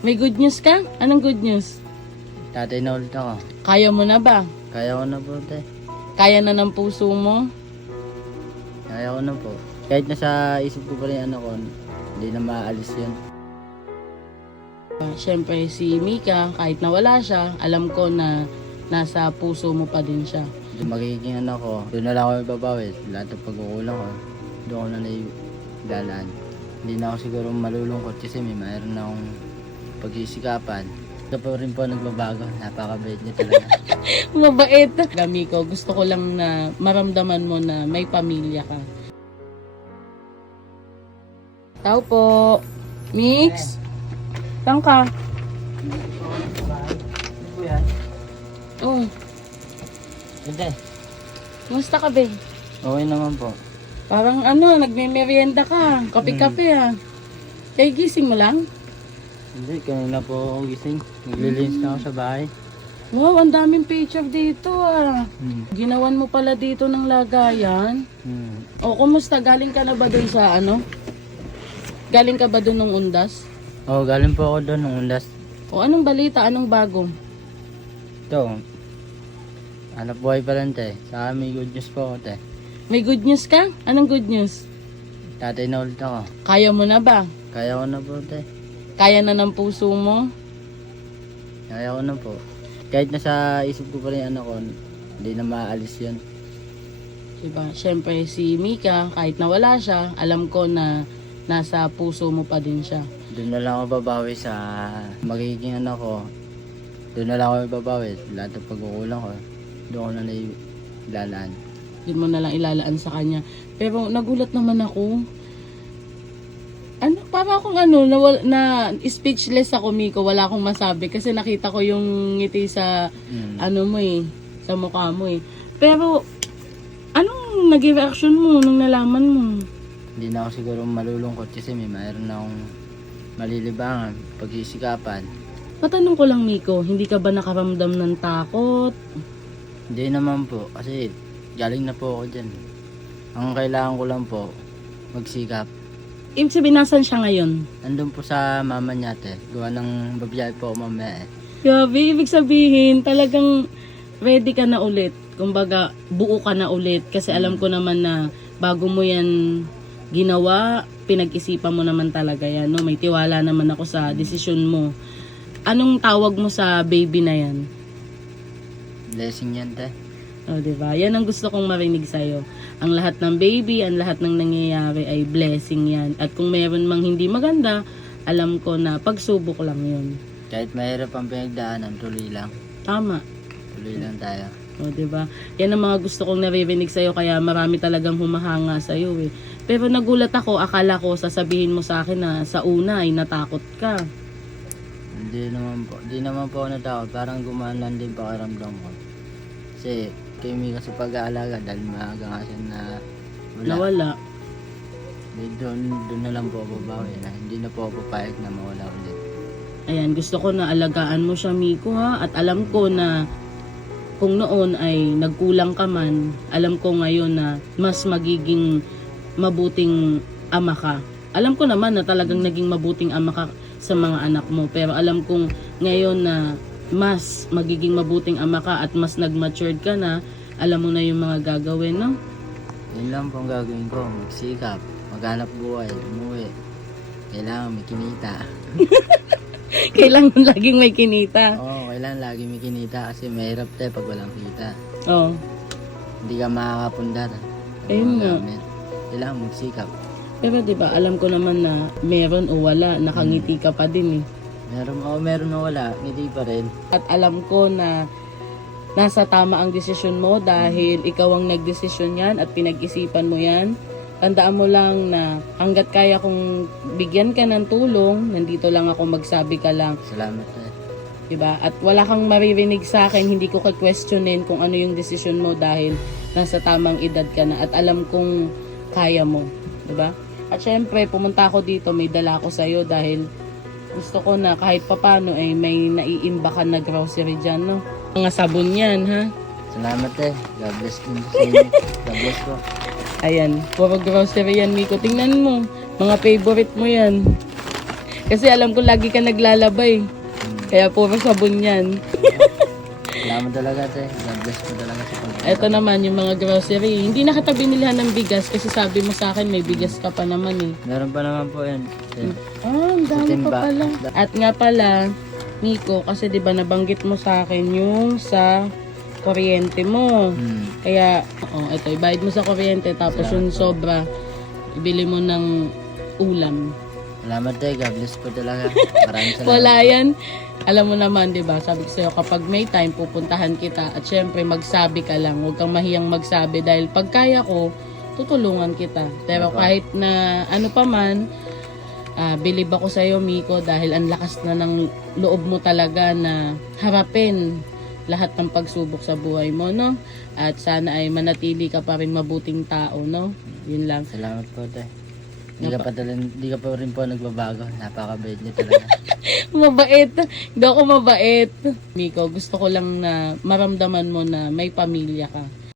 May good news ka? Anong good news? Tatay na ulit ako. Kaya mo na ba? Kaya ko na po, te. Kaya na ng puso mo? Kaya ko na po. Kahit nasa isip ko pa rin ano ko, hindi na maalis yun. Siyempre si Mika, kahit nawala siya, alam ko na nasa puso mo pa din siya. Yung magiging ano ko, doon na lang ako ibabawi. Lahat ng pagkukulang ko, doon ko na nailalaan. Hindi na ako siguro malulungkot kasi may mayroon na akong pagsisikapan. Ito pa rin po nagbabago. Napakabait niya talaga. Mabait. Miko, gusto ko lang na maramdaman mo na may pamilya ka. Tao po. Mix? Saan ka? Kuya, Oh, hindi. kumusta ka be? Okay naman po. Parang ano, nagme-merienda ka. Kape-kape ah. Kaya gising mo lang? Hindi, kanina po ako gising. Naglilinis na ako sa bahay. Wow, ang daming picture dito ah. Hmm. Ginawan mo pala dito ng lagayan. Hmm. O, kumusta? Galing ka na ba dun sa ano? Galing ka ba dun ng undas? Oh, galing po ako doon nung last. O, anong balita? Anong bago? Ito. Hanap buhay pa lang, te. Sa may good news po ako, te. May good news ka? Anong good news? Tatay na ulit ako. Kaya mo na ba? Kaya ko na po, te. Kaya na ng puso mo? Kaya ko na po. Kahit nasa isip ko pa rin ano ko, hindi na maalis yun. Diba? Siyempre si Mika, kahit nawala siya, alam ko na nasa puso mo pa din siya. Doon na lang ako babawi sa magiging ano ko. Doon na lang ako babawi. Lahat ng pagkukulang ko, doon ko na nailalaan. Doon mo na lang ilalaan sa kanya. Pero nagulat naman ako. Ano, para akong ano, na, na speechless ako, Miko. Wala akong masabi kasi nakita ko yung ngiti sa Hmm. ano mo eh, sa mukha mo eh. Pero, anong naging reaction mo nung nalaman mo? Hindi na ako siguro malulungkot kasi may mayroon na akong malilibangan, pagsisikapan. Patanong ko lang, Miko, hindi ka ba nakaramdam ng takot? Hindi naman po, kasi galing na po ako dyan. Ang kailangan ko lang po, magsikap. Ibig sabihin, nasan siya ngayon? Andun po sa mama niya te, gawa ng babiyahe po mamaya eh. Grabe, ibig sabihin, talagang ready ka na ulit. Kumbaga, buo ka na ulit. Kasi alam ko naman na bago mo yan ginawa, pinag-isipan mo naman talaga yan. No? May tiwala naman ako sa desisyon mo. Anong tawag mo sa baby na yan? Blessing yan te. O, di ba? Yan ang gusto kong marinig sa'yo. Ang lahat ng baby, ang lahat ng nangyayari ay blessing yan. At kung meron mang hindi maganda, alam ko na pagsubok lang yun. Kahit mahirap ang pinagdaanan, tuloy lang. Tama. Tuloy lang tayo. O, di ba? Yan ang mga gusto kong naririnig sa'yo, kaya marami talagang humahanga sa'yo eh. Pero nagulat ako, akala ko sasabihin mo sa akin na sa una ay natakot ka. Hindi naman po, hindi naman po ako natakot. Parang gumaan lang din pakiramdam ko. Kasi kay Mika sa pag-aalaga dahil maaga nga siya na wala. Nawala. Doon, doon na lang po ako babawi na hindi na po ako papayag na mawala ulit. Ayan, gusto ko na alagaan mo siya, Miko ha. At alam ko na kung noon ay nagkulang ka man, alam ko ngayon na mas magiging mabuting ama ka. Alam ko naman na talagang naging mabuting ama ka sa mga anak mo. Pero alam kong ngayon na mas magiging mabuting ama ka at mas nag-matured ka na, alam mo na yung mga gagawin, no? Yun lang po ang gagawin ko, magsikap, maghanap buhay, umuwi. Kailangan may kinita. Kailangan laging may kinita. Oo, kailangan lagi may kinita kasi mahirap tayo pag walang kita. Oh. Hindi ka makakapundar. Ayun nga. Kailangan magsikap. Pero 'di ba, alam ko naman na meron o wala, nakangiti ka pa din eh. Meron o meron o wala, hindi pa rin. At alam ko na nasa tama ang desisyon mo dahil ikaw ang nagdesisyon yan at pinag-isipan mo yan. Tandaan mo lang na hanggat kaya kong bigyan ka ng tulong, nandito lang ako magsabi ka lang, Salamat eh. 'di ba? At wala kang maririnig sa akin, hindi ko ka-questionin kung ano yung desisyon mo dahil nasa tamang edad ka na at alam kong kaya mo, 'di ba? At syempre, pumunta ako dito, may dala ako sa iyo dahil gusto ko na kahit papano ay may naiimbakan na grocery diyan, no? Mga sabon 'yan, ha? Salamat eh. God bless inyo. God bless po. Ayan, puro grocery yan, Miko. Tingnan mo, mga favorite mo yan. Kasi alam ko lagi ka naglalabay. Hmm. Kaya puro sabon yan. Salamat talaga, te. God bless mo talaga sa pag Ito naman yung mga grocery. Hindi na kita binilihan ng bigas kasi sabi mo sa akin may bigas ka pa naman eh. Meron pa naman po yun. te. Ah, ang dami timba. pa pala. At nga pala, Miko, kasi 'di ba nabanggit mo sa akin yung sa kuryente mo. Hmm. Kaya, oh, ito, ibayad mo sa kuryente tapos yung sobra, ibili mo ng ulam. Salamat, te. God bless po talaga. Maraming salamat. Wala yan. Alam mo naman, 'di ba? Sabi ko sa'yo, kapag may time, pupuntahan kita. At syempre, magsabi ka lang. Huwag kang mahiyang magsabi dahil pag kaya ko, tutulungan kita. Pero Ano ba? kahit na ano pa man, ah, believe ako sa'yo, Miko, dahil ang lakas na ng loob mo talaga na harapin lahat ng pagsubok sa buhay mo, no? At sana ay manatili ka pa rin mabuting tao, no? Yun lang. Salamat po, te. Hindi ka pa, talaga, hindi ka pa rin po nagbabago. Napakabait niyo talaga. mabait. Hindi ako mabait. Miko, gusto ko lang na maramdaman mo na may pamilya ka.